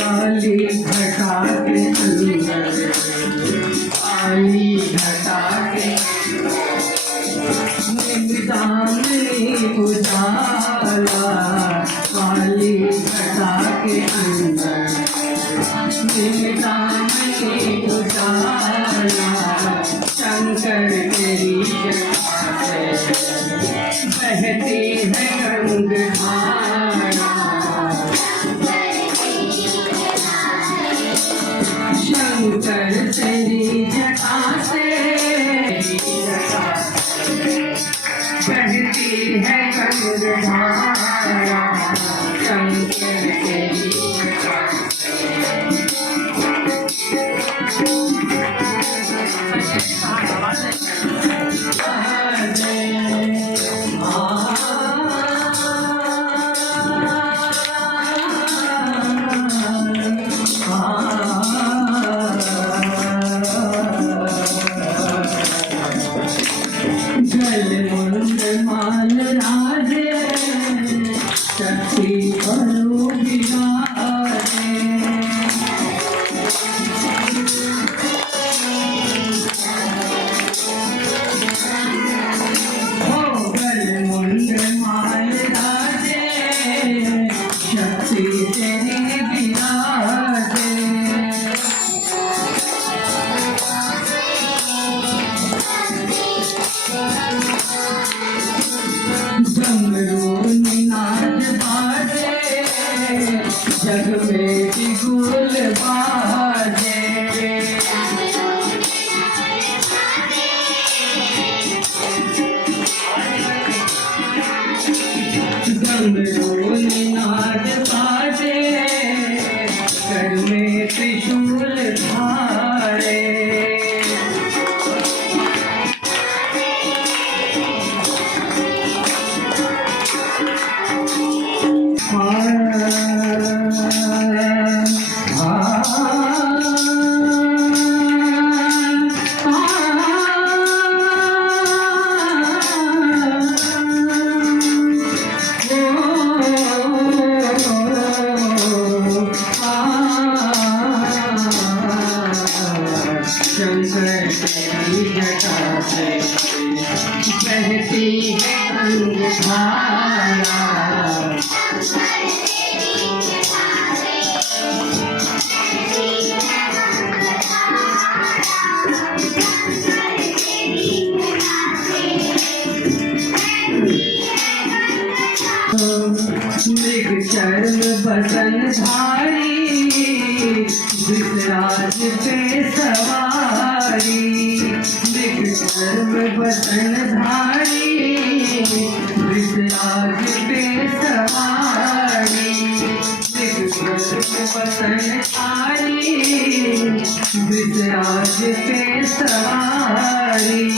काली घटा के अंदर, काली घटा के निदानी उजाला, काली घटा के अंदर निदानी उजाला, शंकर तेरी जटा से बहती है गंगाधारा, शंकर तेरी जटा से बहती है गंगाधारा, शंकर तेरी जटा जल मुंड माल राजे, शक्ति बरु विराजे, हो गल मुंड माल राजे, शक्ति तेरी विराजे, डमरू निनाद बाजे, जग में बिगुल बाजे, डमरू निनाद बाजे, जग में त्रिशूल धारे, शंकर तेरी जटा से बहती है गंगाधारा, मृग चर्म बदन धारी, विषराज पे सवारी, मृग चर्म बदन धारी, विषराज पे सवारी, मृग चर्म बदन धारी, विषराज पे सवारी,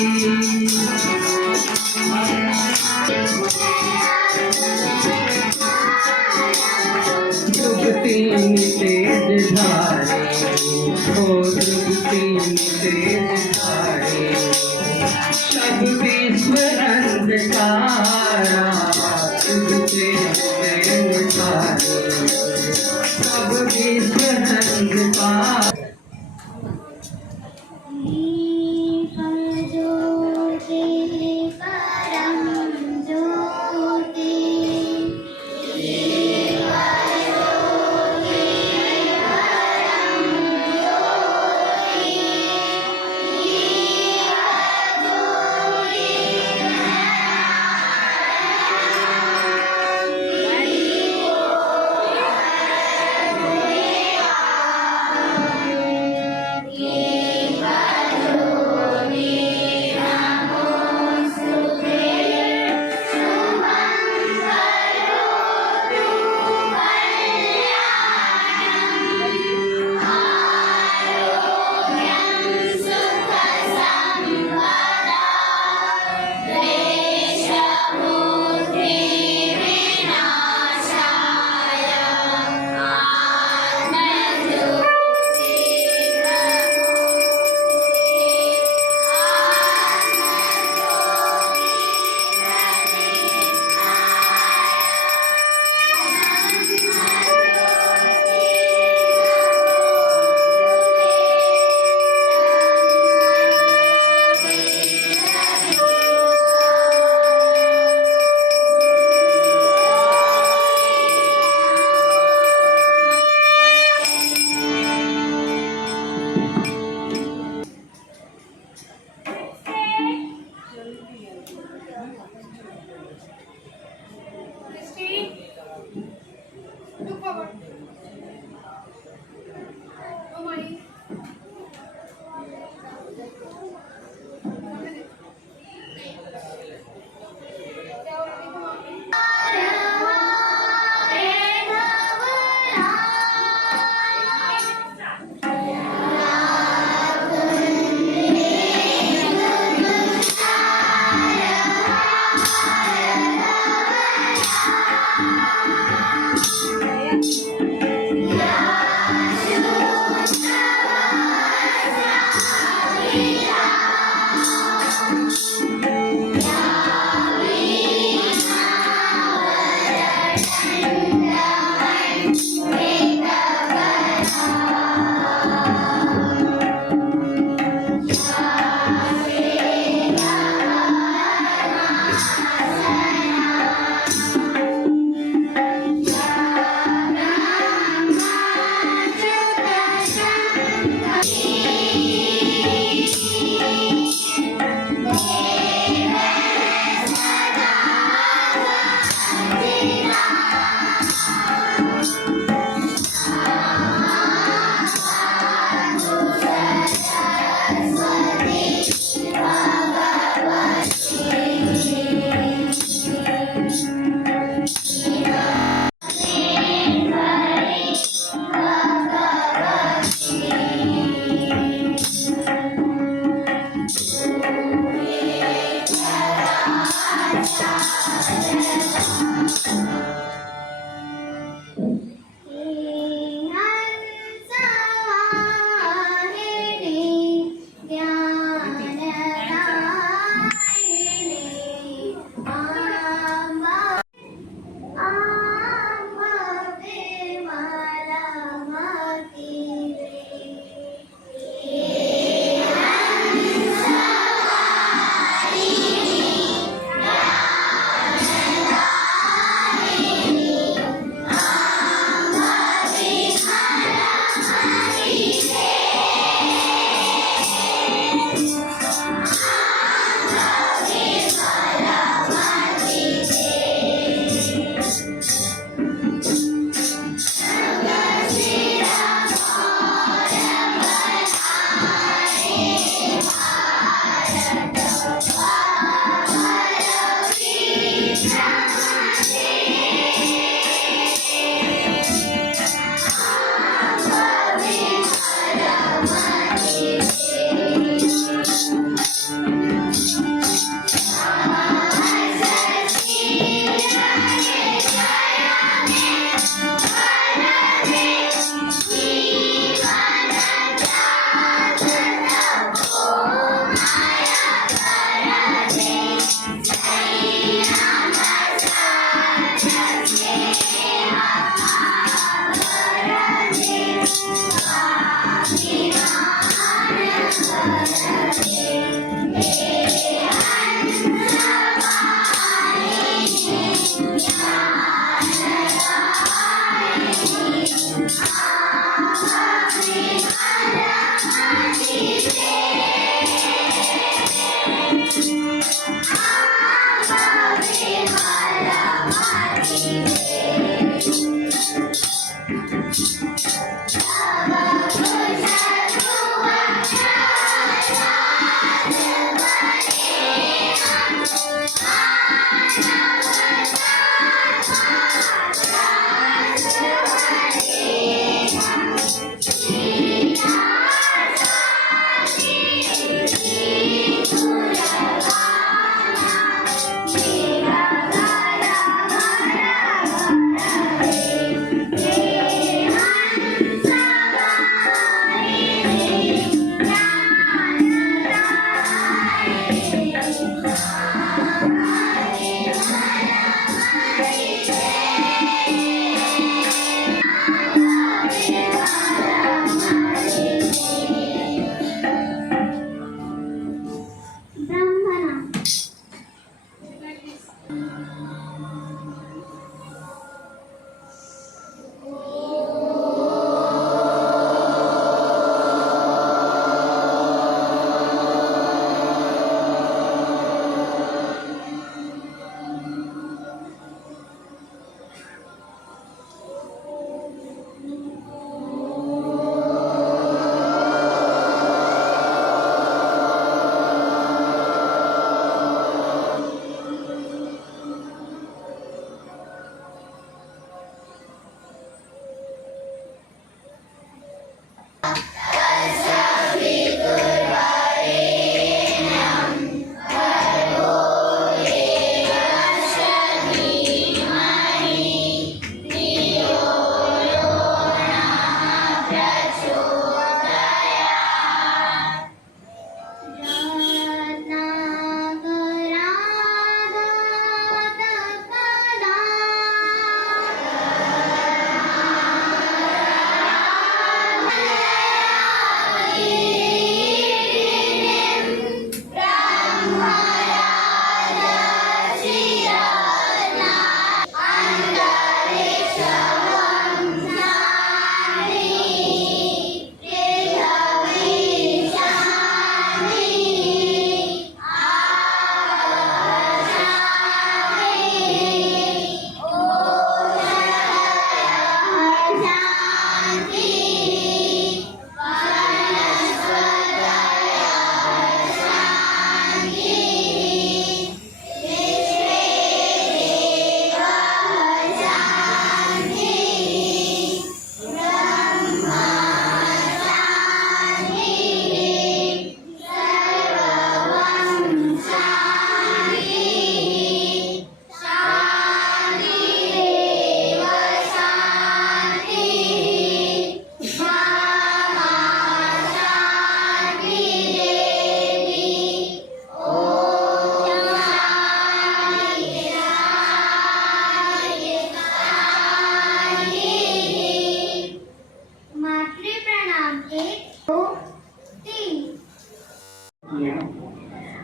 तीन तेज धारे, ओ तीन तेज धारे, सब विश्व अंधकारा, तुझसे तेज धारे, सब विश्व अंधकारा।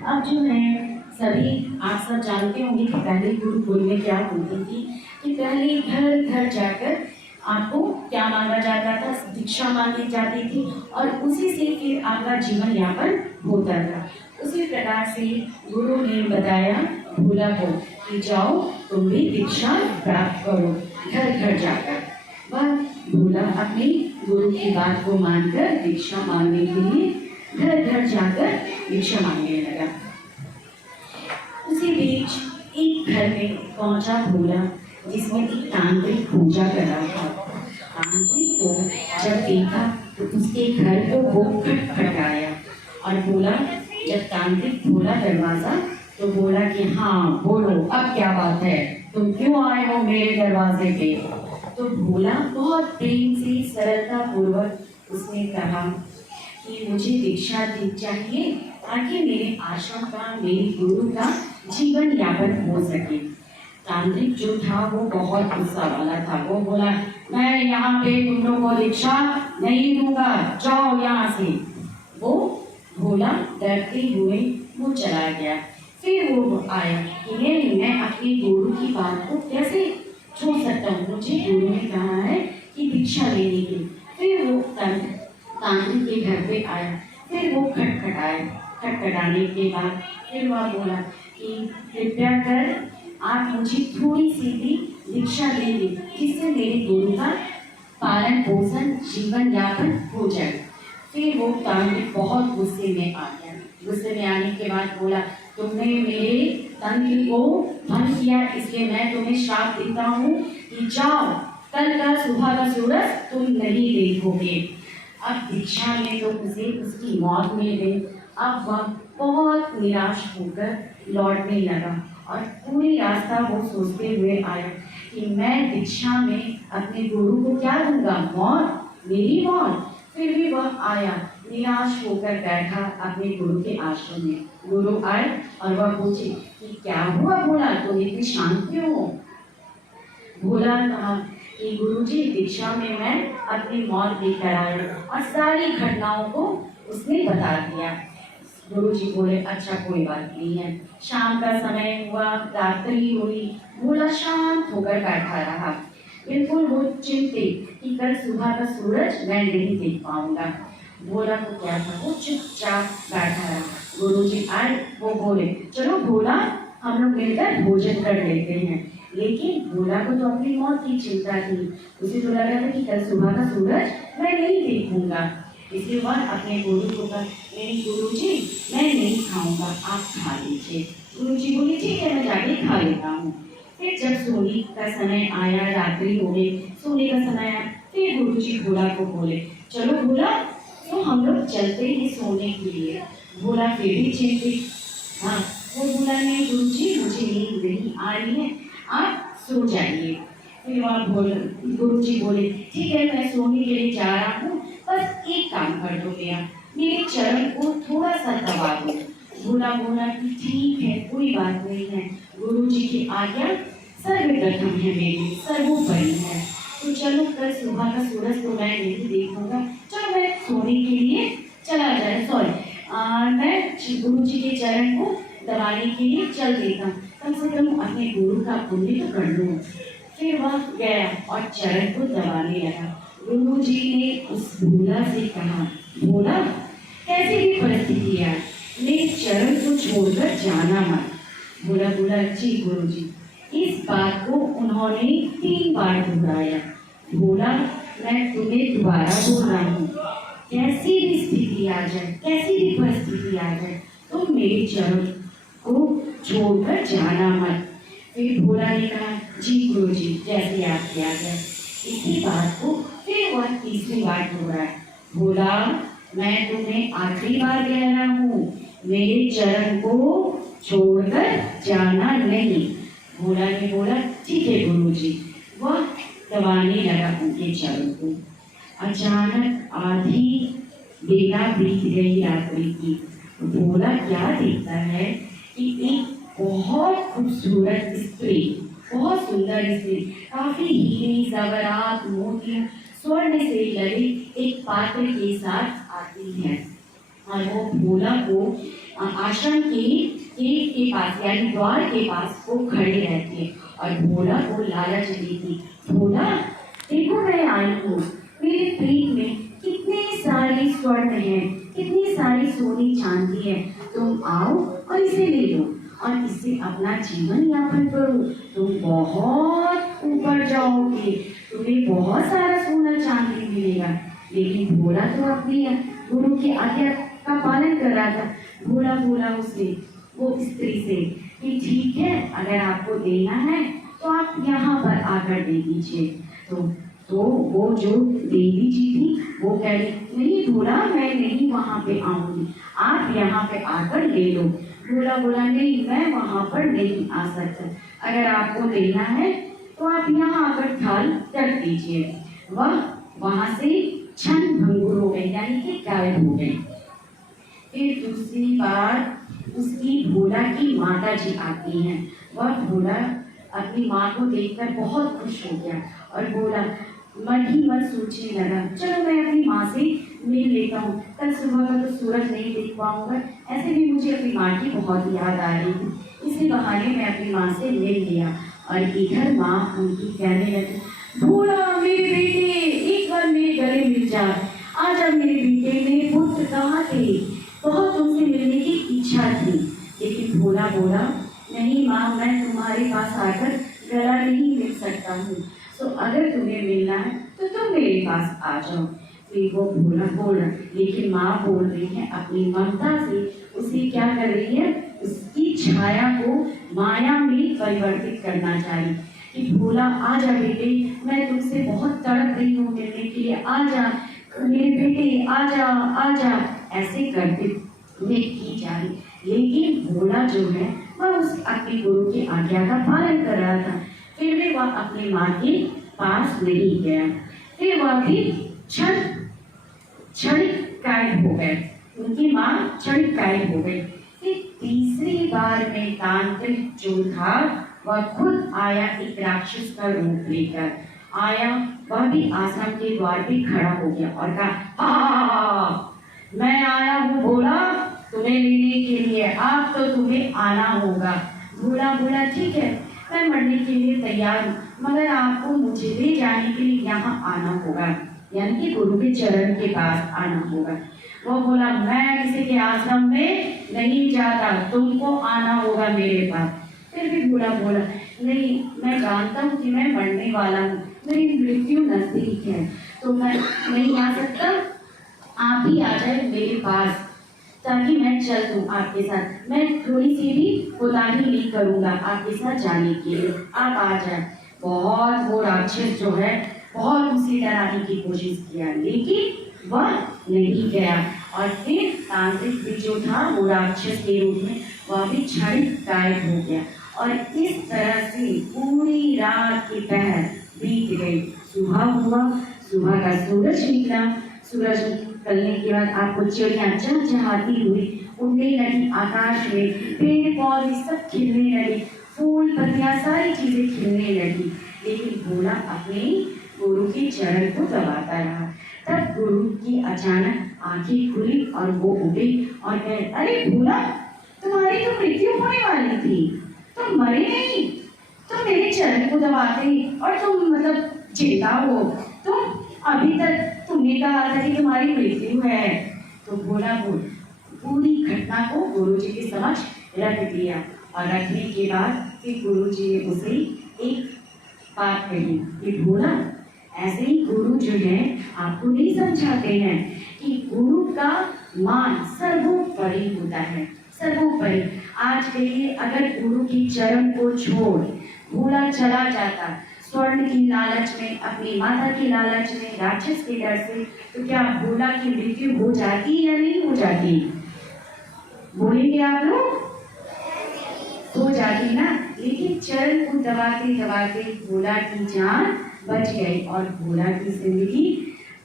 अब जो है सभी आप सब जानते होंगे कि पहले गुरुकुल में क्या होती थी कि पहले घर घर जाकर आपको क्या मांगा जाता था, दीक्षा मांगी जाती थी और उसी से फिर आपका जीवन यापन होता था। उसी प्रकार से गुरु ने बताया भोला को कि जाओ तुम भी दीक्षा प्राप्त करो घर घर जाकर। वह भोला अपने गुरु की बात को मानकर दीक्षा मांगने के लिए घर घर जाकर दीक्षा मांगने लगा। उसी बीच एक घर में पहुंचा भोला जिसमें एक तांत्रिक पूजा कर रहा था। तांत्रिक को जब देखा तो उसके घर को वो खटखटाया और बोला, जब तांत्रिक खोला दरवाजा तो बोला कि हाँ बोलो अब क्या बात है, तुम क्यों आए हो मेरे दरवाजे पे। तो भोला बहुत प्रेम से सरलता पूर्वक उसने कहा कि मुझे दीक्षा दी चाहिए ताकि मेरे आश्रम का, मेरे गुरु का जीवन यापन हो सके। तांत्रिक जो था वो बहुत गुस्सा वाला था। वो बोला, मैं यहाँ पे तुम लोगों को दीक्षा नहीं दूंगा, जाओ यहाँ से। वो भोला डरते हुए वो चला गया। फिर वो आया कि नहीं, मैं अपने गुरु की बात को कैसे छोड़ सकता हूँ, मुझे गुरु ने कहा है कि दीक्षा लेने की। फिर वो तांत्रिक के घर पे आया। फिर वो खटखटाने के बाद फिर वह बोला कि कृपया कर आप मुझे थोड़ी सी भी दीक्षा दे दें, जिससे मेरे गुरु का पालन पोषण जीवन यापन हो जाए। फिर वो तांत्रिक बहुत गुस्से में आ गया। गुस्से में आने के बाद बोला, तुमने मेरे तंत्र को भंग किया, इसलिए मैं तुम्हें श्राप देता हूँ कि जाओ, कल का सुबह का सूरज तुम नहीं देखोगे। अब दीक्षा में तो उसे उसकी मौत मिल गई। अब वह बहुत निराश होकर लौटने लगा और पूरी रास्ता वो सोचते हुए आया कि मैं दीक्षा में अपने गुरु को क्या दूंगा, मौत, मेरी मौत। फिर भी वह आया, निराश होकर बैठा अपने गुरु के आश्रम में। गुरु आए और वह पूछे कि क्या हुआ भोला, तुम इतनी शांत क्यों हो? भोला कहा कि गुरुजी, दीक्षा में मैं अपनी मौत देखकर आया और सारी घटनाओं को उसने बता दिया। गुरुजी बोले, अच्छा कोई बात नहीं है। शाम का समय हुआ, रात्रि हुई, भोला शांत होकर बैठा रहा। बिल्कुल वो चिंतित कि कल सुबह का सूरज मैं नहीं देख पाऊंगा। भोला को क्या था, वो चुपचाप बैठा रहा। गुरुजी आए, वो बोले, चलो भोला, हम लोग मिलकर भोजन कर लेते हैं। लेकिन भोला को तो अपनी मौत की चिंता थी। उसे तो लग रहा था कि कल सुबह का सूरज मैं नहीं देखूंगा। इसलिए वह अपने गुरु को कहा, नहीं गुरुजी, मैं नहीं खाऊंगा, आप खा लीजिए। गुरुजी बोले, ठीक है, मैं जाके खा लेता हूँ। फिर जब सोने का समय आया, रात्रि हो गई, सोने का समय आया, फिर गुरुजी भोला को बोले, चलो भोला, तो हम लोग चलते हैं सोने के लिए। भोला फिर भी चिंतित, हाँ, वो बोला, नहीं गुरुजी, मुझे नींद नहीं आ रही है, आप सो जाइए। फिर वहाँ गुरुजी बोले, ठीक है, मैं सोने के लिए जा रहा हूँ, बस एक काम कर दो भैया, मेरे चरण को थोड़ा सा दबा दो। भोला बोला कि ठीक है, कोई बात नहीं है, गुरुजी की आज्ञा सर्वप्रथम है, मेरी सर्वोपरि है। तो चलो, कल सुबह का सूरज तो मैं नहीं देखूंगा, चलो मैं सोने के लिए चला जाए, मैं गुरुजी के चरण को दबाने के लिए चल देता हूँ, कम से कम अपने गुरु का पुण्य तो कर लूँ। फिर वह गया और चरण को दबाने लगा। गुरुजी ने उस भोला से कहा, भोला, कैसी भी परिस्थिति आए, मेरे चरण को छोड़कर जाना मत। भोला बोला, जी गुरुजी। इस बात को उन्होंने 3 बार दोहराया। भोला, मैं तुम्हें दोबारा बोल रहा हूँ, कैसी भी स्थिति आ जाए, कैसी भी परिस्थिति आ जाए, तुम मेरे चरण को छोड़कर जाना मत। फिर भोला ने कहा, जी गुरुजी, जैसे आपकी आज्ञा। इसी बात को फिर वह 3री बार दोहराया। भोला, मैं तुम्हें आखिरी बार कह रहा हूँ, मेरे चरण को छोड़कर जाना नहीं। भोला ने बोला, ठीक है गुरुजी। वह दबाने लगा उनके चरण को। अचानक आधी बेला बीत गई रात्रि की। भोला क्या देखता है कि एक बहुत खूबसूरत स्त्री, बहुत सुंदर स्त्री, काफी हीरे जवाहरात मोतियों स्वर्ण से लगे एक पात्र के साथ आती है और वो भोला को आश्रम के गेट के पास यानी द्वार के पास वो खड़े रहती है और भोला को लालच देती, भोला देखो मैं आई हूँ, मेरे पेट में कितने सारे स्वर्ण हैं, कितनी सारी सोनी चांदी है, तुम आओ और इसे ले लो और इससे अपना जीवन यापन करो, तुम बहुत ऊपर जाओगे, तुम्हें बहुत सारा सोना चांदी मिलेगा। लेकिन भोला तो अपनी गुरु की आज्ञा का पालन कर रहा था। भोला बोला उससे, वो स्त्री से, कि ठीक है, अगर आपको देना है तो आप यहाँ पर आकर दे दीजिए। तो वो जो देवी जी थी वो कह रही, नहीं भोला, मैं नहीं वहाँ पे आऊंगी, आप यहाँ पे आकर ले लो। भोला बोला, नहीं, मैं वहाँ पर नहीं आ सकता, अगर आपको देना है तो आप यहाँ आकर थाल रख दीजिए। वह वहाँ से क्षण भंगुर हो गई, यानी कि गायब हो गई। फिर दूसरी बार उसकी भोला की माता जी आती हैं। वह भोला अपनी माँ को देखकर बहुत खुश हो गया और बोला, मन ही मन सोचने लगा, चलो मैं अपनी माँ से मिल लेता हूँ, कल सुबह का तो सूरज नहीं देख पाऊंगा, ऐसे भी मुझे अपनी माँ की बहुत याद आ रही थी। इसी बहाने मैं अपनी माँ से मिल लिया। और इधर माँ उनकी कहने लगी, भोला मेरे बेटे, एक बार मेरे गले मिल जा, आजा मेरे बेटे, मेरे पुत्र कहाँ थे, बहुत तुमसे मिलने की इच्छा थी। लेकिन भोला बोला, नहीं माँ, मैं तुम्हारे पास आकर गला नहीं मिल सकता हूँ, तो अगर तुम्हें मिलना है तो तुम मेरे पास आ जाओ। फिर वो भोला बोल रहा, लेकिन माँ बोल रही है अपनी ममता से, उसे क्या कर रही है, उसकी छाया को माया में परिवर्तित करना चाहिए कि भोला आजा बेटे, मैं तुमसे बहुत तड़प रही हूँ मिलने के लिए, आजा मेरे बेटे, आजा आजा, ऐसे करते हुए की जा रही। लेकिन भोला जो है वह उस अपने गुरु की आज्ञा का पालन कर रहा था, फिर भी वह अपनी माँ के पास नहीं गया। फिर वह भी क्षणिक गायब हो गए, उनकी माँ क्षणिक गायब हो गई। फिर तीसरी बार में तांत्रिक जो था वह खुद आया, एक राक्षस का रूप लेकर आया, वह भी आश्रम के द्वार पे खड़ा हो गया और कहा, मैं आया हूँ भोला तुम्हें लेने के लिए, अब तो तुम्हें आना होगा। भोला बोला, ठीक है, मैं मरने के लिए तैयार हूँ, मगर आपको मुझे ले जाने के लिए यहाँ आना होगा, यानी कि गुरु के चरण के पास आना होगा। वो बोला, मैं किसी के आश्रम में नहीं जाता, तुमको आना होगा मेरे पास। फिर भी भोला बोला, नहीं, मैं जानता हूँ कि मैं मरने वाला हूँ, मेरी मृत्यु नजदीक है, तो मैं नहीं आ सकता, आप ही आ जाए मेरे पास ताकि मैं चल दूँ आपके साथ, मैं थोड़ी सी भी कोताही नहीं करूँगा आपके साथ जाने के लिए, आप आ जाए। बहुत वो राक्षस जो है बहुत उसे डराने की कोशिश किया, लेकिन वह नहीं गया। और फिर तांत्रिक भी जो था वो राक्षस के रूप में वह भी क्षणिक गायब हो गया। और इस तरह से पूरी रात की पहर बीत गई, सुबह हुआ, सुबह का सूरज निकला, सूरज निकलने के बाद आपको चिड़िया चहचहाती हुई उड़ने लगी आकाश में, पेड़ पौधे सब खिलने लगे, फूल पत्तियां सारी चीजें खिलने लगी। लेकिन भोला अपने गुरु के चरण को दबाता रहा। तब गुरु की अचानक आंखें खुली और वो उठे और कहे, अरे भोला, तुम्हारी तो मृत्यु होने वाली थी, तुम मरे नहीं, तुम मेरे चरण को दबाते और तुम मतलब जिंदा हो, तुम अभी तक तुमने कहा था कि तुम्हारी मृत्यु है। तो भोला पूरी घटना को गुरु जी के समक्ष रख दिया और रखने के बाद फिर गुरु जी ने उसे एक बात कही कि भोला, ऐसे ही गुरु जो है आपको नहीं समझाते हैं कि गुरु का मान सर्वोपरि होता है, सर्वोपरि। आज कहिए, अगर गुरु की चरण को छोड़ भोला चला जाता स्वर्ण की लालच में, अपनी माता की लालच में, राक्षस के डर से, तो क्या भोला की मृत्यु हो जाती या नहीं हो जाती? बोलेंगे आप लोग? हो जाती ना। लेकिन चरण को दबाते दबाते भोला की जान बच गई और भोला की जिंदगी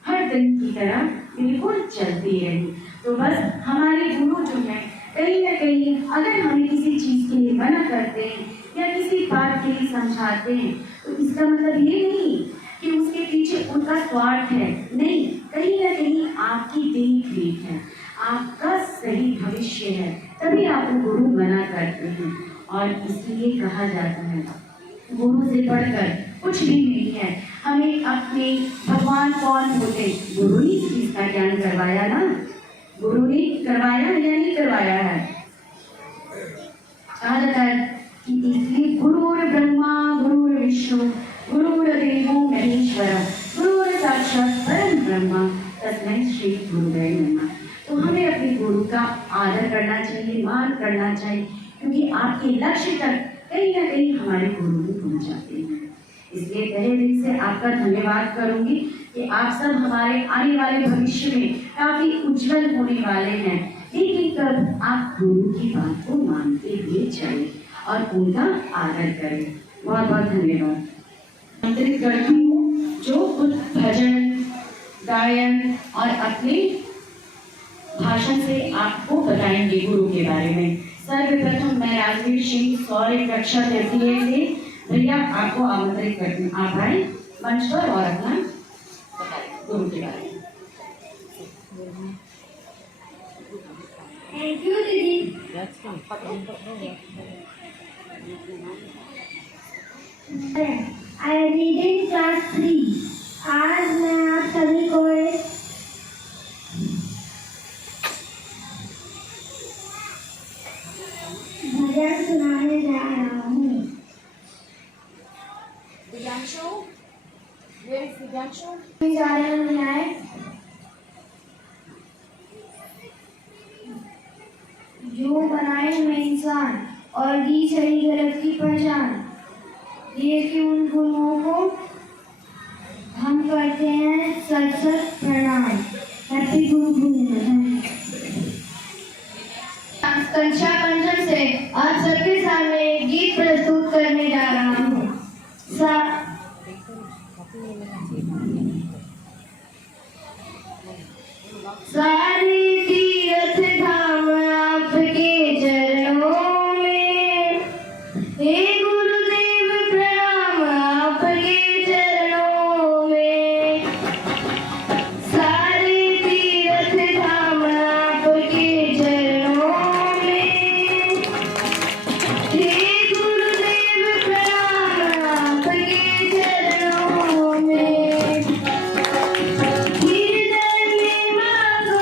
हर दिन की तरह बिल्कुल चलती रही। तो बस हमारे गुरु जो है कहीं ना कहीं अगर हमें किसी चीज के लिए मना करते हैं या किसी बात के लिए समझाते हैं, तो इसका मतलब ये नहीं कि उसके पीछे उनका स्वार्थ है, नहीं, कहीं ना कहीं आपकी देख रेख है, आपका सही भविष्य है, तभी आपको गुरु मना करते हैं। और इसलिए कहा जाता है गुरु से बढ़कर कुछ भी नहीं है। हमें अपने भगवान कौन होते, गुरु ने इस चीज का ज्ञान करवाया ना, गुरु ने करवाया या नहीं करवाया है? कहा जाता है कि इसलिए गुरुर ब्रह्मा गुरुर विष्णु गुरुर्देवो महेश्वर गुरुर साक्षात परम ब्रह्म तस्मै श्री गुरुदेव नमः। तो हमें अपने गुरु का आदर करना चाहिए, मान करना चाहिए, क्योंकि आपके लक्ष्य तक कहीं ना कहीं हमारे गुरु भी पहुंचाते हैं। इसलिए तहे दिल से आपका धन्यवाद करूंगी कि आप सब हमारे आने वाले भविष्य में काफी उज्जवल होने वाले हैं। लेकिन तब आप गुरु की बात को मानते हुए चलें और उनका आदर करें। बहुत बहुत धन्यवाद। आमंत्रित करती हूँ जो कुछ भजन गायन और अपने भाषण से आपको बताएंगे गुरु के बारे में। सर्वप्रथम मैं राजवीर सिंह सौर्य कक्षा तृतीय से भैया आपको आमंत्रित करती हूँ, आप आए मंच पर और अपना बताएं गुरु के बारे में। थैंक यू दीदी। I am reading class 3। आज मैं आप सभी को एक भजन सुनाने जा रहा हूँ। Divyanshu, where is Divyanshu? Garden में आए जो बनाए में इंसान और दी सही गलत की पहचान, ये कि उन गुणों को हम करते हैं सत सत प्रणाम। हैप्पी गुरु पूर्णिमा। कक्षा पंचम से आप सबके सामने एक गीत प्रस्तुत करने जा रहा हूँ। सारे तीर्थ धाम आपके चरणों में, हे गुरुदेव प्रणाम आपके चरणों में। सारे तीर्थ धाम आपके चरणों में, हे गुरुदेव प्रणाम आपके चरणों में। हृदय में मांगो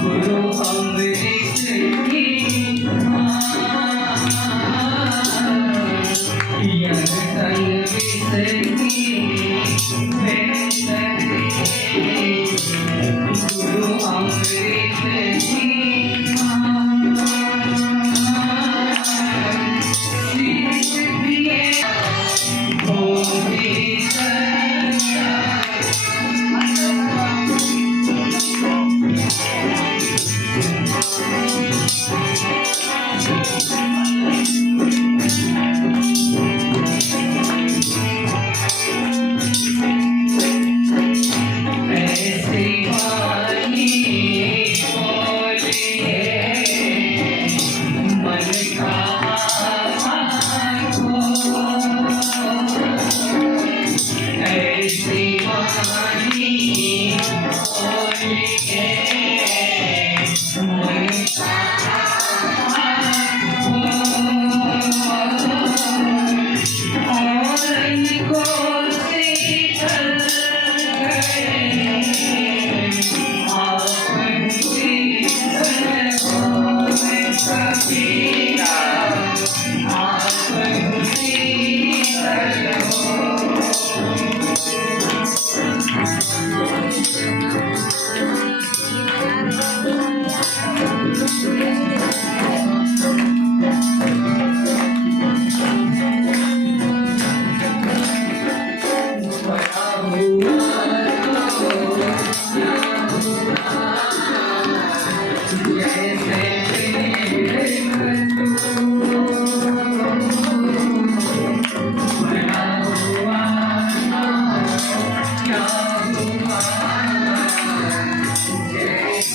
गुरु अमृत की यह तन विसकी गुरु अमृत की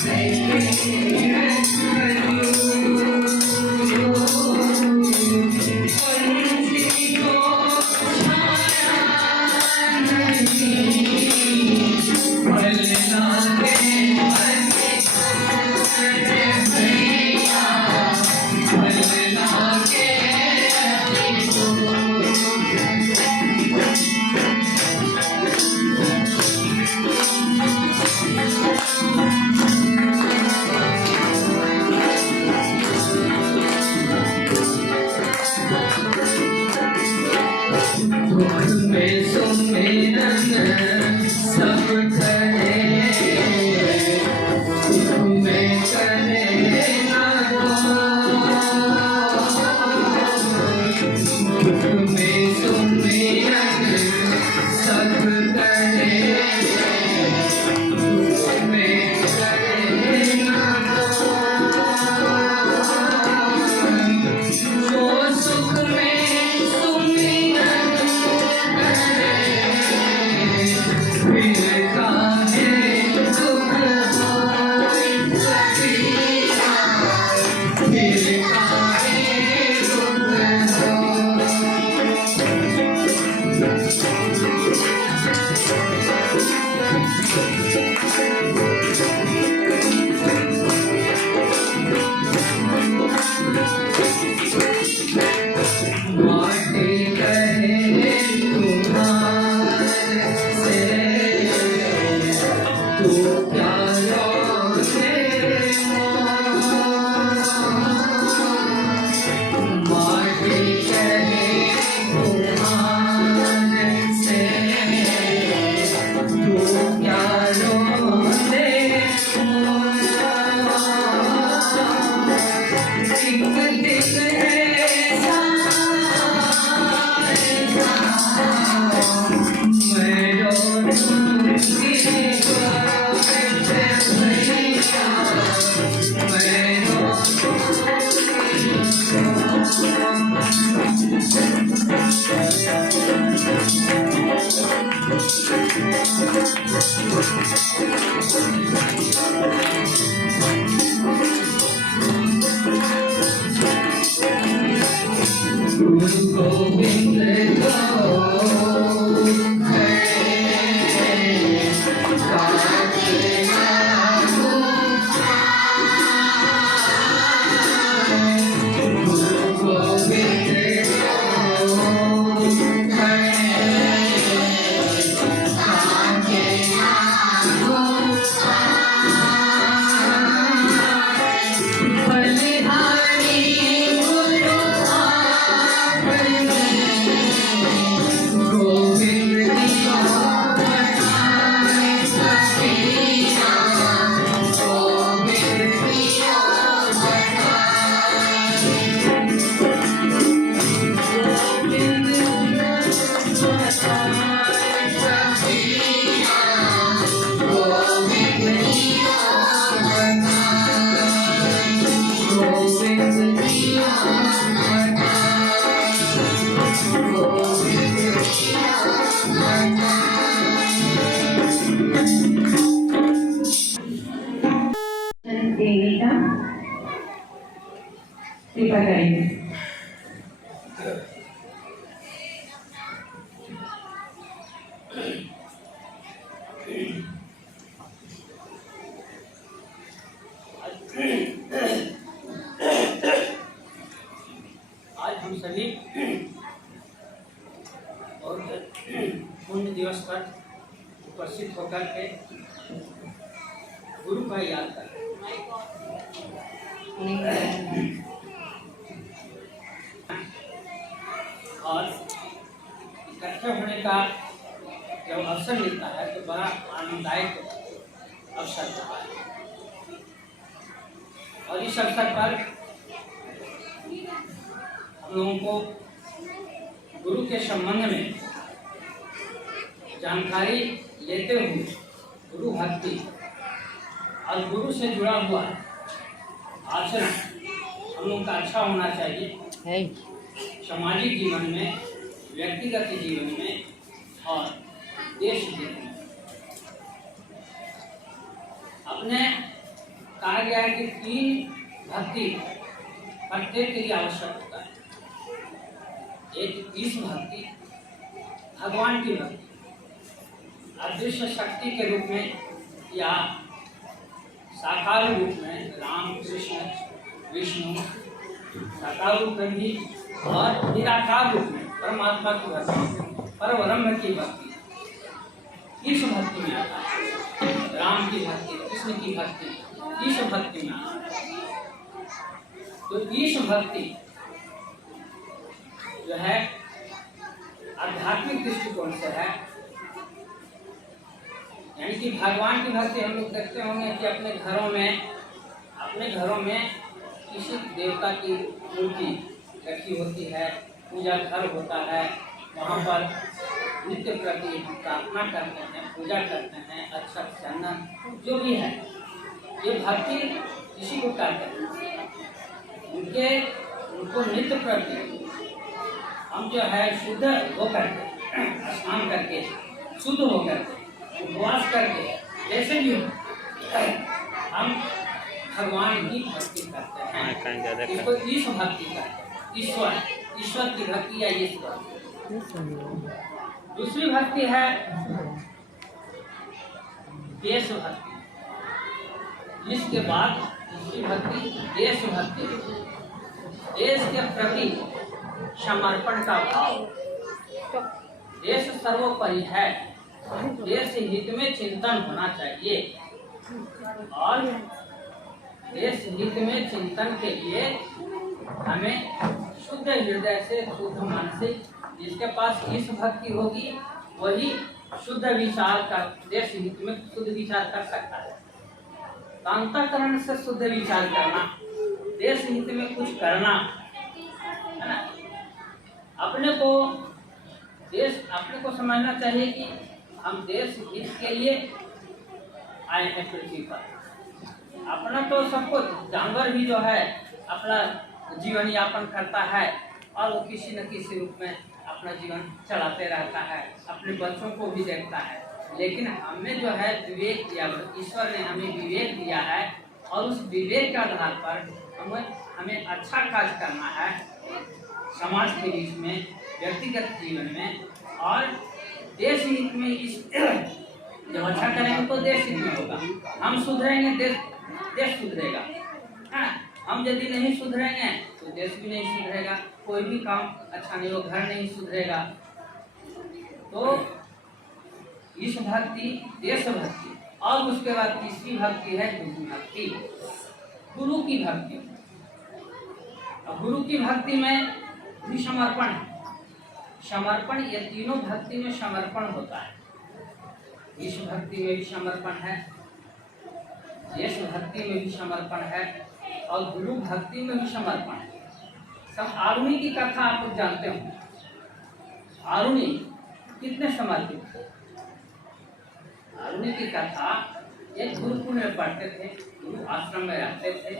Thank you. गुरु का याद करें। और इकट्ठे होने का जब अवसर मिलता है तो बड़ा आनंददायक अवसर होता है। और इस अवसर पर हम लोगों को गुरु के संबंध में जानकारी लेते हुए गुरु भक्ति और गुरु से जुड़ा हुआ आचरण हम लोग का अच्छा होना चाहिए। सामाजिक जीवन में, व्यक्तिगत जीवन में और देश जीवन में। अपने कहा गया है कि 3 भक्ति प्रत्येक के लिए आवश्यक होता है। एक ईश्वर भक्ति, भगवान की भक्ति, अदृश्य शक्ति के रूप में या साकार रूप में राम, कृष्ण, विष्णु, साकार रूप में भी, और निराकार रूप में परमात्मा की भक्ति, परब्रह्म की भक्ति इस भक्ति में आता है। राम की भक्ति, कृष्ण की भक्ति इस भक्ति में आता है। तो इस भक्ति जो है आध्यात्मिक दृष्टिकोण से है, यानी कि भगवान की भक्ति हम लोग देखते होंगे कि अपने घरों में किसी देवता की मूर्ति रखी होती है, पूजा घर होता है, वहाँ पर नित्य प्रति प्रार्थना करते हैं, पूजा करते हैं, अच्छा चंदन जो भी है, ये भक्ति किसी को करते हैं। उनको नित्य प्रति हम जो है शुद्ध होकर के, स्नान करके, शुद्ध होकर के, उपवास करके, जैसे भी हो हम भगवान की भक्ति करते हैं। इसको ईश भक्ति करते हैं। ईश्वर की भक्ति या ईश्वर। दूसरी भक्ति है देश भक्ति। इसके बाद दूसरी भक्ति देश भक्ति, देश के प्रति समर्पण का भाव। देश सर्वोपरि है, देश हित में चिंतन होना चाहिए, और देश हित में चिंतन के लिए हमें शुद्ध हृदय से, शुद्ध मन से, जिसके पास इस भक्ति होगी वही शुद्ध विचार कर, देश हित में शुद्ध विचार कर सकता है। अंतःकरण से शुद्ध विचार करना, देश हित में कुछ करना है ना। अपने को समझना चाहिए कि हम देश हित के लिए आए हैं पृथ्वी पर। अपना तो सबको, जानवर भी जो है अपना जीवन यापन करता है और वो किसी न किसी रूप में अपना जीवन चलाते रहता है, अपने बच्चों को भी देखता है। लेकिन हमें जो है विवेक दिया, ईश्वर ने हमें विवेक दिया है, और उस विवेक के आधार पर हमें अच्छा कार्य करना है समाज के बीच में, व्यक्तिगत जीवन में और देश हित में। जब अच्छा करेंगे तो देश हित में होगा। हम सुधरेंगे, देश सुधरेगा। हाँ, हम यदि नहीं सुधरेंगे तो देश भी नहीं सुधरेगा, कोई भी काम अच्छा नहीं हो, घर नहीं सुधरेगा। तो इस भक्ति, देश भक्ति, और उसके बाद तीसरी भक्ति है गुरु भक्ति, गुरु की भक्ति। और गुरु की भक्ति में भी समर्पण है। समर्पण, ये तीनों भक्ति में समर्पण होता है। इस भक्ति में भी समर्पण है, देश भक्ति में भी समर्पण है, और गुरु भक्ति में भी समर्पण है। सब आरुणि की कथा आप लोग जानते हो। आरुणि कितने समर्पित थे। आरुणि की कथा एक गुरुकुल में पढ़ते थे, गुरु आश्रम में रहते थे।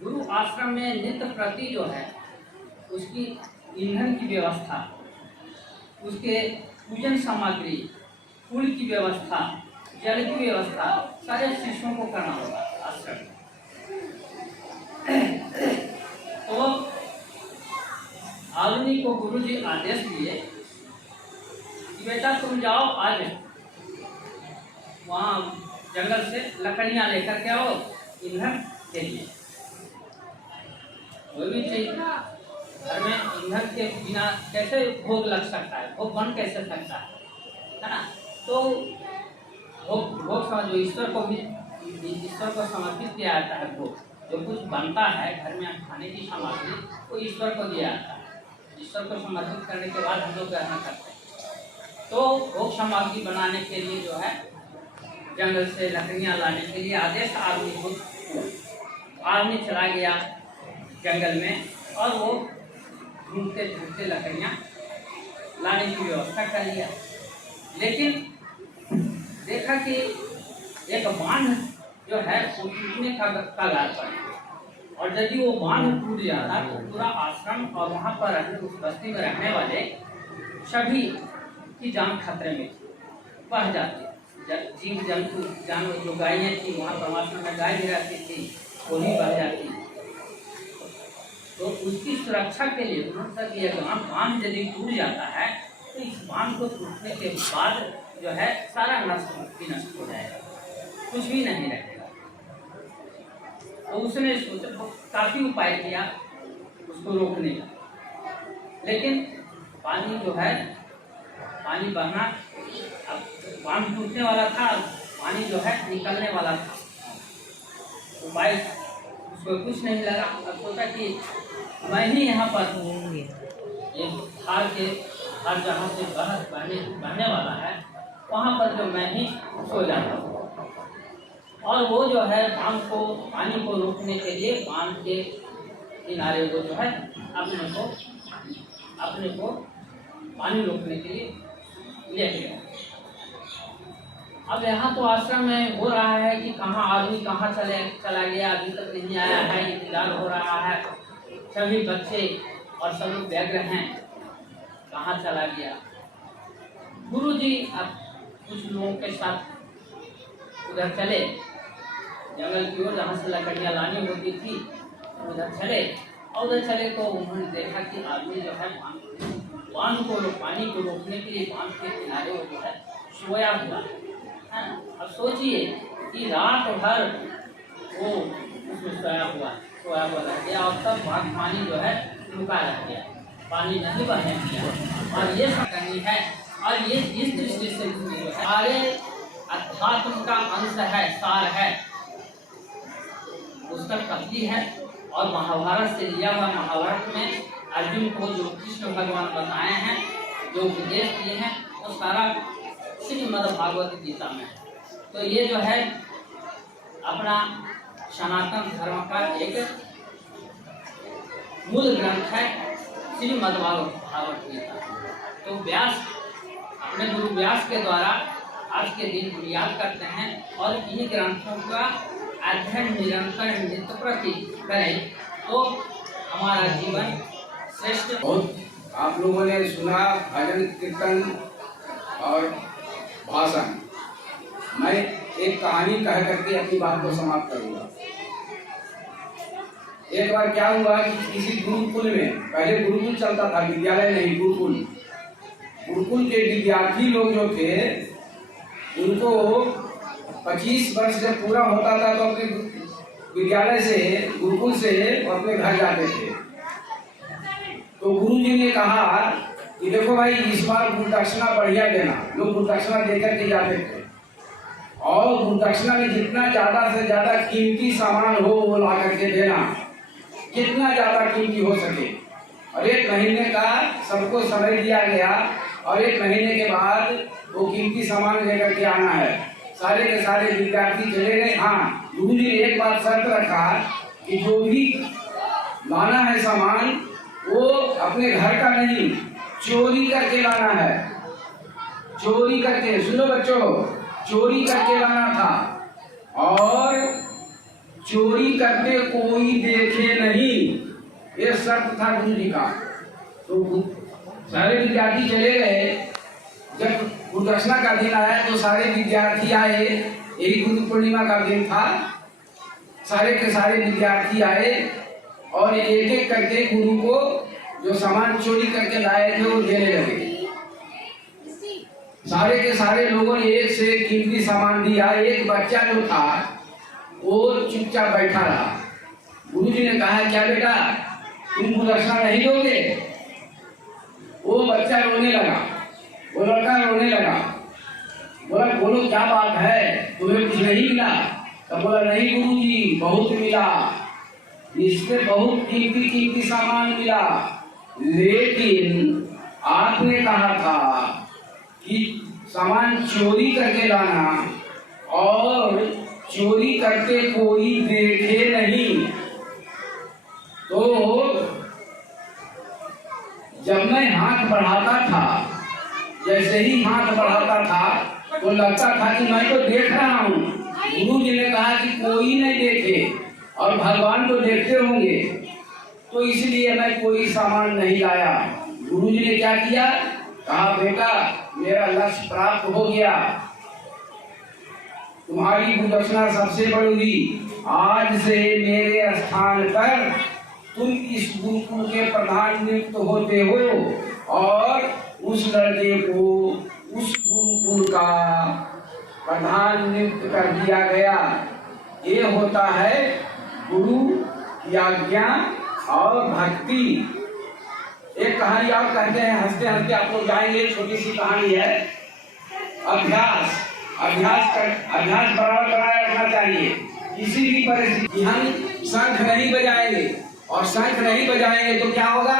गुरु आश्रम में नित्य प्रति जो है उसकी ईंधन की व्यवस्था, उसके पूजन सामग्री, फूल की व्यवस्था, जल की व्यवस्था सारे शिष्यों को करना होगा आश्रम में। तो आरुणि को गुरुजी आदेश दिए कि बेटा तुम जाओ, आज वहाँ जंगल से लकड़ियाँ लेकर के आओ, ईंधन के लिए। वो भी चाहिए, घर में ईंधन के बिना कैसे भोग लग सकता है, भोग बन कैसे सकता है ना। तो भोग समझो, ईश्वर को भी ईश्वर को समर्पित किया जाता है। भोग जो कुछ बनता है घर में खाने की सामग्री वो ईश्वर को दिया जाता है। ईश्वर को समर्पित करने के बाद हम लोग ग्रहण करते हैं। तो भोग सामग्री बनाने के लिए जो है जंगल से लकड़ियाँ लाने के लिए आदेश आदमी चला गया जंगल में और वो ढूंढते ढूंढते लकड़ियाँ लाने की व्यवस्था कर लिया। लेकिन देखा कि एक बांध जो है वो टूटने का कगार पर, और यदि वो बांध टूट जाता तो पूरा आश्रम और वहाँ पर रहने उस बस्ती में रहने वाले सभी की जान खतरे में बह जाती। जीव जंतु जानवर जो गायें थी वहाँ परमात्मा में गाय भी रहती थी वो भी बह जाती। तो उसकी सुरक्षा के लिए उन्होंने तक ये बांध यदि टूट जाता है तो इस बांध को टूटने के बाद जो है सारा नष्ट हो जाएगा, कुछ भी नहीं रहेगा। तो उसने सोचा काफी उपाय किया उसको रोकने का, लेकिन पानी जो है पानी बहना, अब बांध टूटने वाला था, पानी जो है निकलने वाला था। उपाय उसको कुछ नहीं लगा। अब सोचा कि मैं ही यहाँ पर ये हार जहाँ से बहने वाला है वहाँ पर जो मैं ही सो जाता हूँ। और वो जो है बांध को पानी को रोकने के लिए बांध के किनारे वो जो है अपने को पानी रोकने के लिए ले गया। अब यहाँ तो आश्रम में हो रहा है कि कहाँ आदमी कहाँ चला गया, अभी तक नहीं आया है, इंतजार हो रहा है। सभी बच्चे और सब लोग व्यग्र हैं, कहाँ चला गया। गुरुजी अब कुछ लोगों के साथ उधर चले जंगल की ओर, जहाँ से लकड़ियाँ लानी होती थी उधर चले। और उधर चले तो उन्होंने देखा कि आदमी जो है बांध को पानी को रोकने के लिए बांध के किनारे वो जो है सोया हुआ है। अब सोचिए कि रात भर वो उसमें सोया हुआ रह गया और तब पानी जो है रुका रह गया, पानी नहीं बहने दिया। और ये सब करनी है, और ये इस दृष्टि से सारे अध्यात्म का अंश है, सार है, पुस्तक कथी है। और महाभारत से लिया हुआ, महाभारत में अर्जुन को जो कृष्ण भगवान बताए हैं, जो उपदेश दिए हैं, वो सारा श्रीमद् भागवत गीता में। तो ये जो है अपना सनातन धर्म का एक मूल ग्रंथ है, श्रीमद् भागवत गीता। तो व्यास अपने गुरु व्यास के द्वारा आज के दिन हम याद करते हैं और इन ग्रंथों का अध्ययन निरंतर नित्य प्रति करें तो हमारा जीवन श्रेष्ठ। बहुत आप लोगों ने सुना भजन कीर्तन और भाषण। मैं एक कहानी कह करके अपनी बात को समाप्त करूंगा। एक बार क्या हुआ कि किसी गुरुकुल में, पहले गुरुकुल चलता था, विद्यालय नहीं गुरुकुल, गुरुकुल के विद्यार्थी लोग जो थे उनको 25 वर्ष जब पूरा होता था तो अपने विद्यालय से, गुरुकुल से अपने घर जाते थे। तो गुरुजी ने कहा कि देखो भाई इस बार गुरुदक्षिणा बढ़िया देना। लोग गुरुदक्षिणा देकर के जाते थे और गुरुदक्षिणा में जितना ज्यादा से ज्यादा कीमती सामान हो वो ला करके देना, जितना ज्यादा कीमती हो सके। और 1 महीने का सबको समय दिया गया और 1 महीने के बाद वो कीमती सामान लेकर के आना है। सारे के सारे विद्यार्थी चले गए। हाँ, गुरुजी ने एक बात शर्त रखा कि जो भी लाना है सामान वो अपने घर का नहीं, चोरी करके लाना है। चोरी करके, सुनो बच्चों, चोरी करके लाना था और चोरी करके कोई देखे नहीं, ये शर्त था गुरुजी का। तो सारे विद्यार्थी चले गए। जब गुरुदक्षिणा का दिन आया तो सारे विद्यार्थी आए, यही गुरु पूर्णिमा का दिन था। सारे के सारे विद्यार्थी आए और एक एक करके गुरु को जो सामान चोरी करके लाए थे वो देने लगे। सारे के सारे लोगों ने एक से कीमती सामान दिया। एक बच्चा जो था वो चुपचाप बैठा रहा। गुरुजी ने कहा क्या बेटा तुम गुरुदक्षिणा नहीं दोगे? वो बच्चा रोने लगा, वो लड़का रोने लगा। बोला बोलो क्या बात है, तुम्हें कुछ नहीं मिला? तो बोला नहीं गुरुजी, बहुत मिला, इससे बहुत कीमती सामान मिला, लेकिन आपने कहा था कि सामान चोरी करके लाना और चोरी करके कोई देखे नहीं। तो जब मैं हाथ बढ़ाता था, जैसे ही हाथ बढ़ाता था तो लगता था कि मैं तो देख रहा हूँ। गुरु जी ने कहा कि कोई नहीं देखे और भगवान को देखते होंगे, तो इसलिए मैं कोई सामान नहीं लाया। गुरु जी ने क्या किया, कहा बेटा मेरा लक्ष्य प्राप्त हो गया, तुम्हारी गुरुदक्षिणा सबसे बड़ी, आज से मेरे स्थान पर तुम इस गुरुकुल के प्रधान नियुक्त होते हो और उस लड़के को उस गुरुकुल का प्रधान नियुक्त कर दिया गया। ये होता है गुरु की आज्ञा और भक्ति। एक कहानी आप कहते हैं, हंसते हंसते आप लोग जाएंगे, छोटी सी कहानी है। अभ्यास बराबर बनाए रखना चाहिए। किसी भी परिस्थिति, हम शंख नहीं बजाएंगे, और शंख नहीं बजाएंगे तो क्या होगा,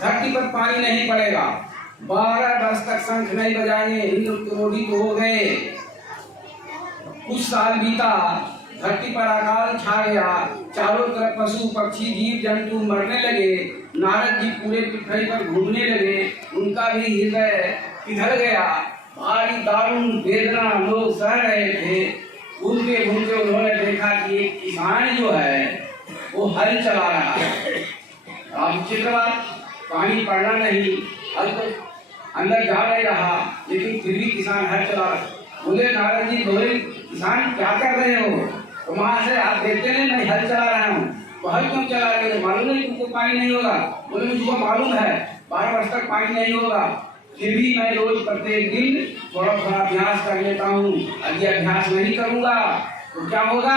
धरती पर पानी नहीं पड़ेगा। 12 वर्ष तक शंख नहीं बजाएंगे, इंद्र क्रोधित हो गए। कुछ साल बीता, धरती पर अकाल छा गया, चारों तरफ पशु पक्षी जीव जंतु मरने लगे। नारद जी पूरे पृथ्वी पर घूमने लगे, उनका भी हृदय पिघल गया, भारी दारुण वेदना लोग सह रहे थे। घूमते घूमते उन्होंने देखा कि एक किसान जो है वो हल चला रहा है। अब चित्रवात, पानी पड़ना नहीं, हल तो अंदर जा नहीं रहा, लेकिन फिर भी किसान हल चला रहा। बोले नारद जी, बोले किसान क्या कर रहे हो? तो वहां से आप देखते नहीं मैं हल चला रहा हूँ। तो हल क्यों चला रहे हो? मालूम नहीं तुमको पानी नहीं होगा? बोले मुझको मालूम है 12 वर्ष तक पानी नहीं होगा, फिर भी मैं रोज प्रत्येक दिन थोड़ा थोड़ा अभ्यास कर लेता हूँ। अभी अभ्यास नहीं करूँगा तो क्या होगा,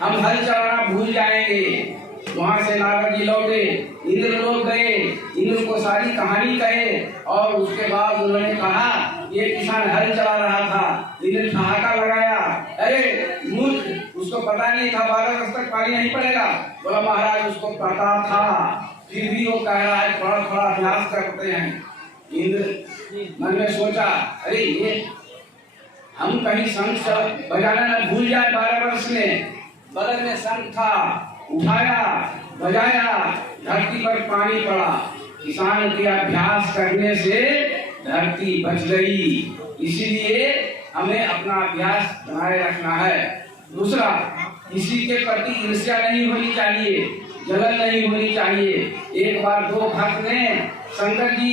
हम हल चलाना भूल जाएंगे। वहां से नारद जी लौटे, इंद्र लोग गए, इंद्र को सारी कहानी कहे, और उसके बाद उन्होंने कहा ये किसान हल चला रहा था। इंद्र ठहाका लगाया, अरे मूर्ख, उसको पता नहीं था 12 वर्ष तक पानी नहीं पड़ेगा। बोला महाराज उसको पता था, फिर भी वो कह रहा है थोड़ा थोड़ा अभ्यास करते हैं। इंद्र मन में सोचा, अरे ये हम कहीं शंख बजाना न भूल जाए 12 वर्ष में। बगल में शंख था, उठाया, बजाया, धरती पर पानी पड़ा। किसान के अभ्यास करने से धरती बच गई। इसीलिए हमें अपना अभ्यास बनाए रखना है। दूसरा, किसी के प्रति ईर्ष्या नहीं होनी चाहिए, जलन नहीं होनी चाहिए। एक बार 2 भक्त ने शंकर जी